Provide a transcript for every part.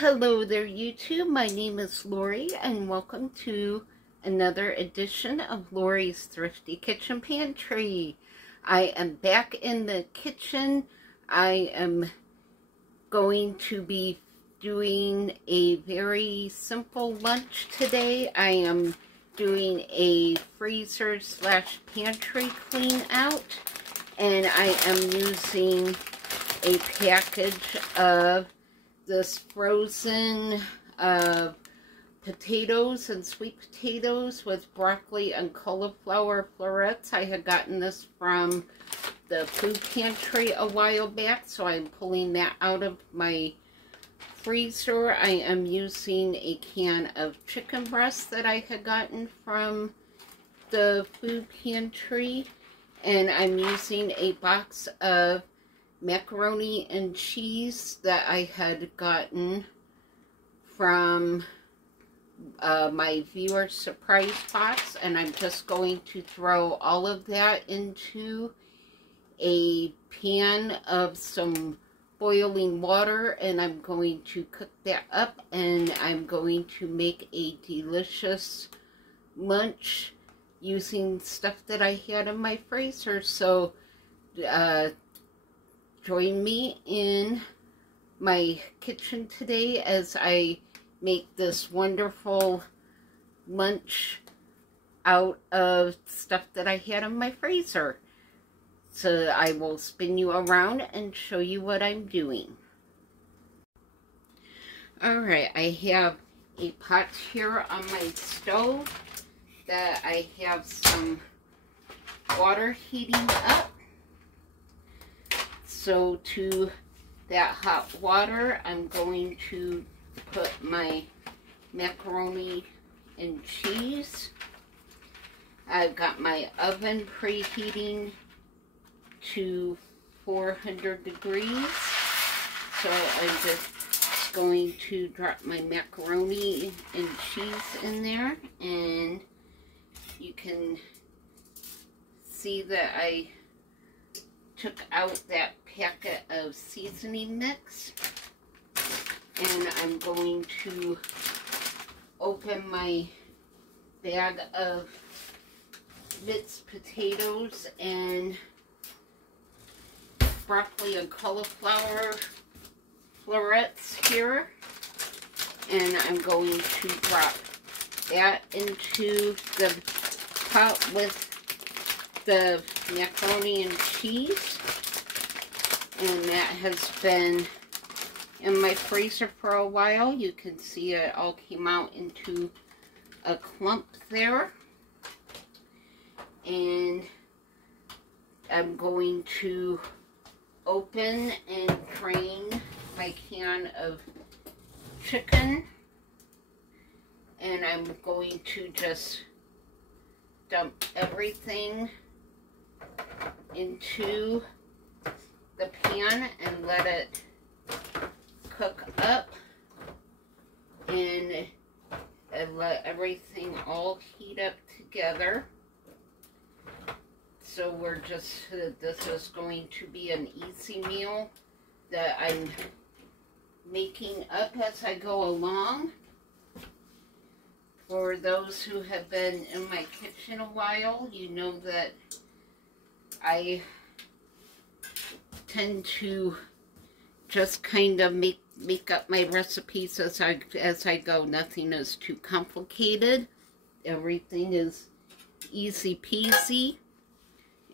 Hello there YouTube, my name is Lori and welcome to another edition of Lori's Thrifty Kitchen Pantry. I am back in the kitchen. I am going to be doing a very simple lunch today. I am doing a freezer slash pantry clean out, and I am using a package of this frozen potatoes and sweet potatoes with broccoli and cauliflower florets. I had gotten this from the food pantry a while back, so I'm pulling that out of my freezer. I am using a can of chicken breast that I had gotten from the food pantry, and I'm using a box of macaroni and cheese that I had gotten from my viewer surprise box, and I'm just going to throw all of that into a pan of some boiling water, and I'm going to cook that up, and I'm going to make a delicious lunch using stuff that I had in my freezer. So join me in my kitchen today as I make this wonderful lunch out of stuff that I had in my freezer. So I will spin you around and show you what I'm doing. Alright, I have a pot here on my stove that I have some water heating up. So to that hot water, I'm going to put my macaroni and cheese. I've got my oven preheating to 400 degrees. So I'm just going to drop my macaroni and cheese in there, and you can see that I took out that packet of seasoning mix, and I'm going to open my bag of minced potatoes and broccoli and cauliflower florets here, and I'm going to drop that into the pot with the macaroni and cheese. And that has been in my freezer for a while. You can see it all came out into a clump there. And I'm going to open and drain my can of chicken. And I'm going to just dump everything into the pan and let it cook up, and let everything all heat up together. So we're just, this is going to be an easy meal that I'm making up as I go along. For those who have been in my kitchen a while, you know that I tend to just kind of make up my recipes as I go. Nothing is too complicated. Everything is easy peasy.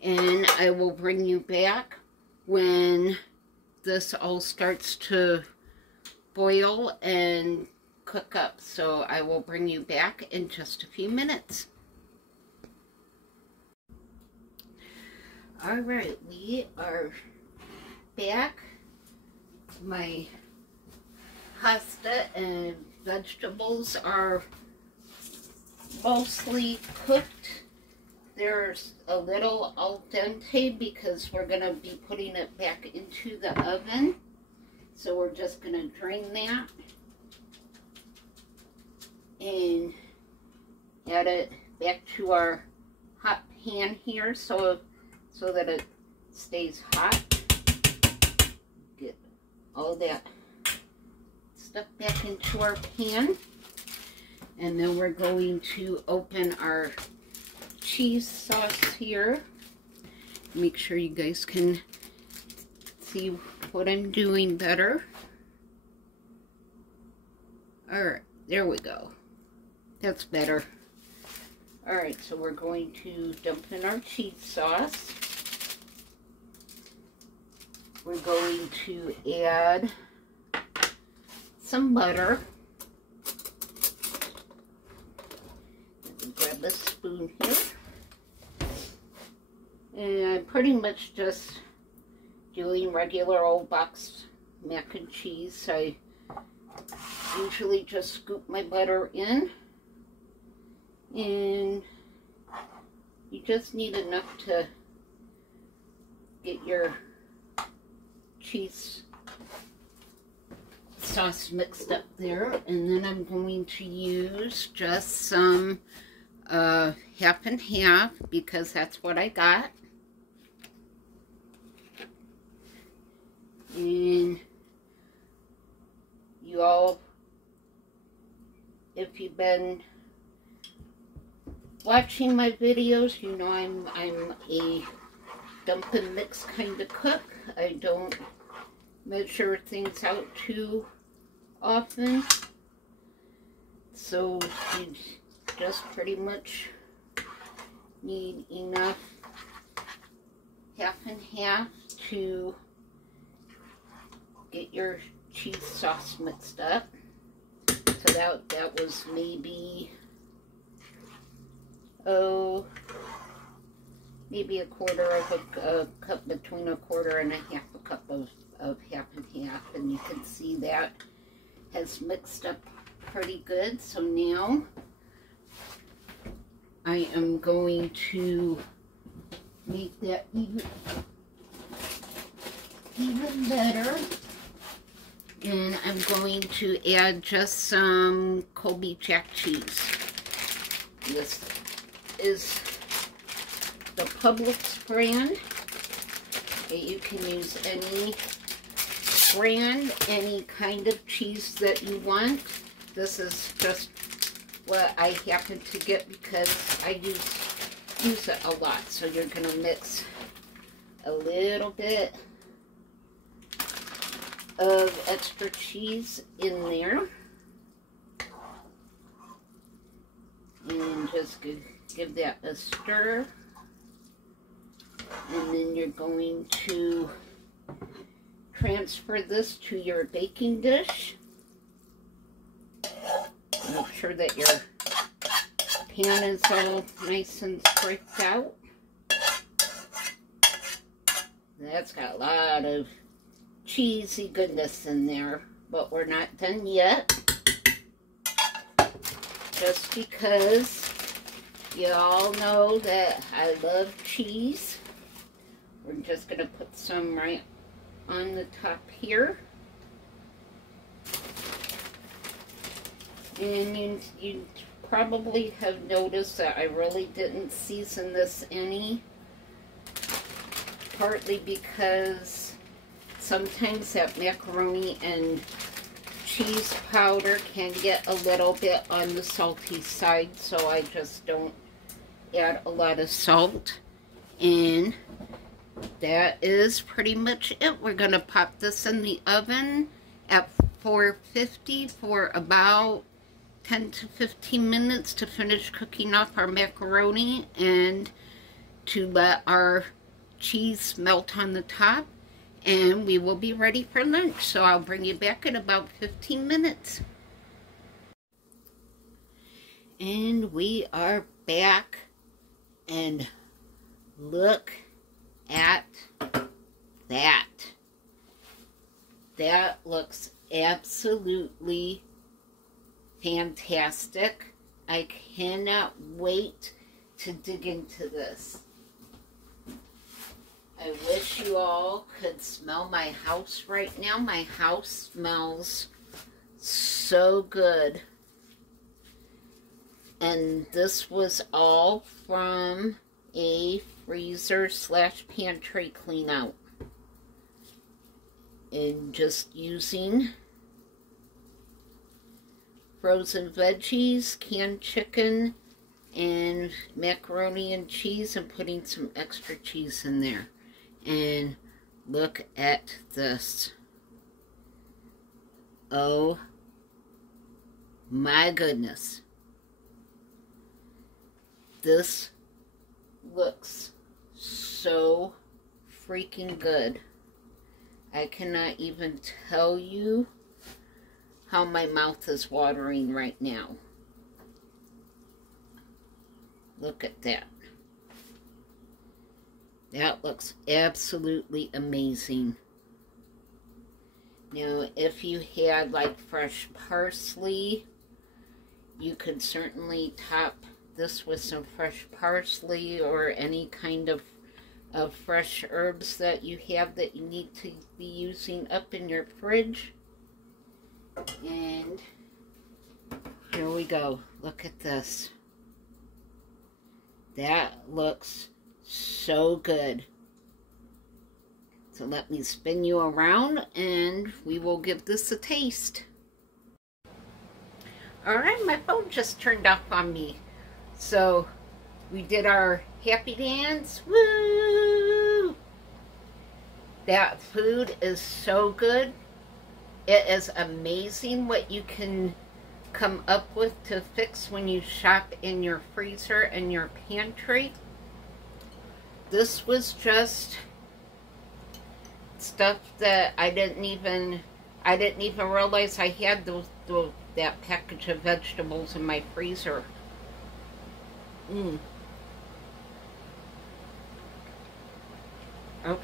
And I will bring you back when this all starts to boil and cook up. So I will bring you back in just a few minutes. Alright, we are back. My pasta and vegetables are mostly cooked. There's a little al dente because we're going to be putting it back into the oven. So we're just going to drain that and add it back to our hot pan here so that it stays hot. Get all that stuff back into our pan. And then we're going to open our cheese sauce here. Make sure you guys can see what I'm doing better. Alright, there we go. That's better. Alright, so we're going to dump in our cheese sauce. We're going to add some butter. Grab a spoon here. And I'm pretty much just doing regular old box mac and cheese. I usually just scoop my butter in. And you just need enough to get your cheese sauce mixed up there. And then I'm going to use just some half and half, because that's what I got. And you all, if you've been watching my videos, you know I'm a dump and mix kind of cook. I don't measure things out too often, so you just pretty much need enough half and half to get your cheese sauce mixed up. So that was maybe, maybe a quarter of a cup, between a quarter and a half a cup of half and half. And you can see that has mixed up pretty good. So now I am going to make that even better. And I'm going to add just some Colby Jack cheese. This is the P.O.Box brand. Okay, you can use any brand, any kind of cheese that you want. This is just what I happen to get because I use it a lot. So you're going to mix a little bit of extra cheese in there, and just give that a stir. And then you're going to transfer this to your baking dish. Make sure that your pan is all nice and scraped out. That's got a lot of cheesy goodness in there, but we're not done yet. Just because you all know that I love cheese, we're just going to put some right on the top here. And you probably have noticed that I really didn't season this any, partly because sometimes that macaroni and cheese powder can get a little bit on the salty side, so I just don't add a lot of salt. And that is pretty much it. We're going to pop this in the oven at 450 for about 10 to 15 minutes to finish cooking off our macaroni and to let our cheese melt on the top. And we will be ready for lunch, so I'll bring you back in about 15 minutes. And we are back, and look at that. That looks absolutely fantastic. I cannot wait to dig into this. I wish you all could smell my house right now. My house smells so good. And this was all from a freezer / pantry clean out. And just using frozen veggies, canned chicken, and macaroni and cheese, and putting some extra cheese in there. And look at this. Oh my goodness. This looks so freaking good. I cannot even tell you how my mouth is watering right now. Look at that. That looks absolutely amazing. Now, if you had like fresh parsley, you could certainly top this with some fresh parsley or any kind of fresh herbs that you have that you need to be using up in your fridge. And here we go. Look at this. That looks so good. So let me spin you around and we will give this a taste. Alright, my phone just turned off on me. So we did our happy dance. Woo! That food is so good. It is amazing what you can come up with to fix when you shop in your freezer and your pantry. This was just stuff that I didn't even realize I had that package of vegetables in my freezer. I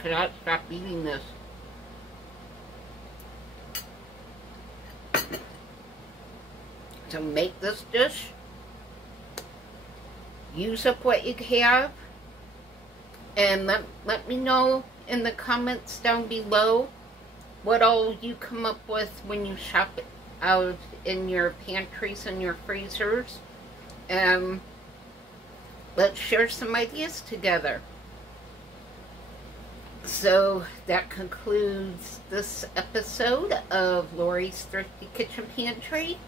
cannot stop eating this. To make this dish, use up what you have, and let me know in the comments down below what all you come up with when you shop out in your pantries and your freezers. Let's share some ideas together. So that concludes this episode of Lori's Thrifty Kitchen Pantry.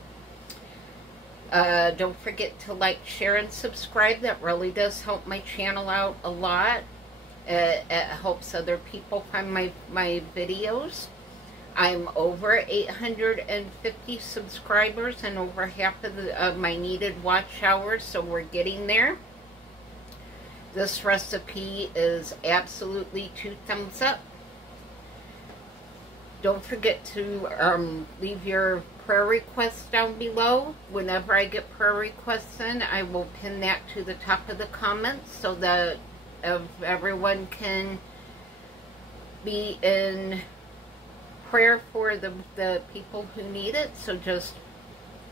Don't forget to like, share, and subscribe. That really does help my channel out a lot. It helps other people find my videos. I'm over 850 subscribers and over half of my needed watch hours, so we're getting there. This recipe is absolutely 2 thumbs up. Don't forget to leave your prayer requests down below. Whenever I get prayer requests in, I will pin that to the top of the comments so that everyone can be in prayer for the people who need it. So just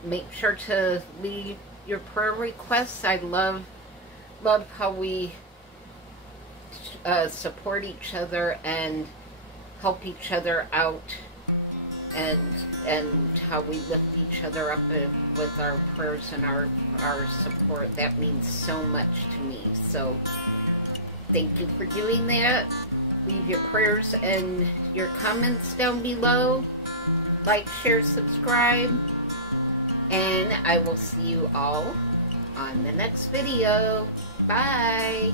make sure to leave your prayer requests. I love how we support each other and help each other out, and how we lift each other up with our prayers and our support. That means so much to me. So thank you for doing that. Leave your prayers and your comments down below. Like, share, subscribe, and I will see you all on the next video. Bye!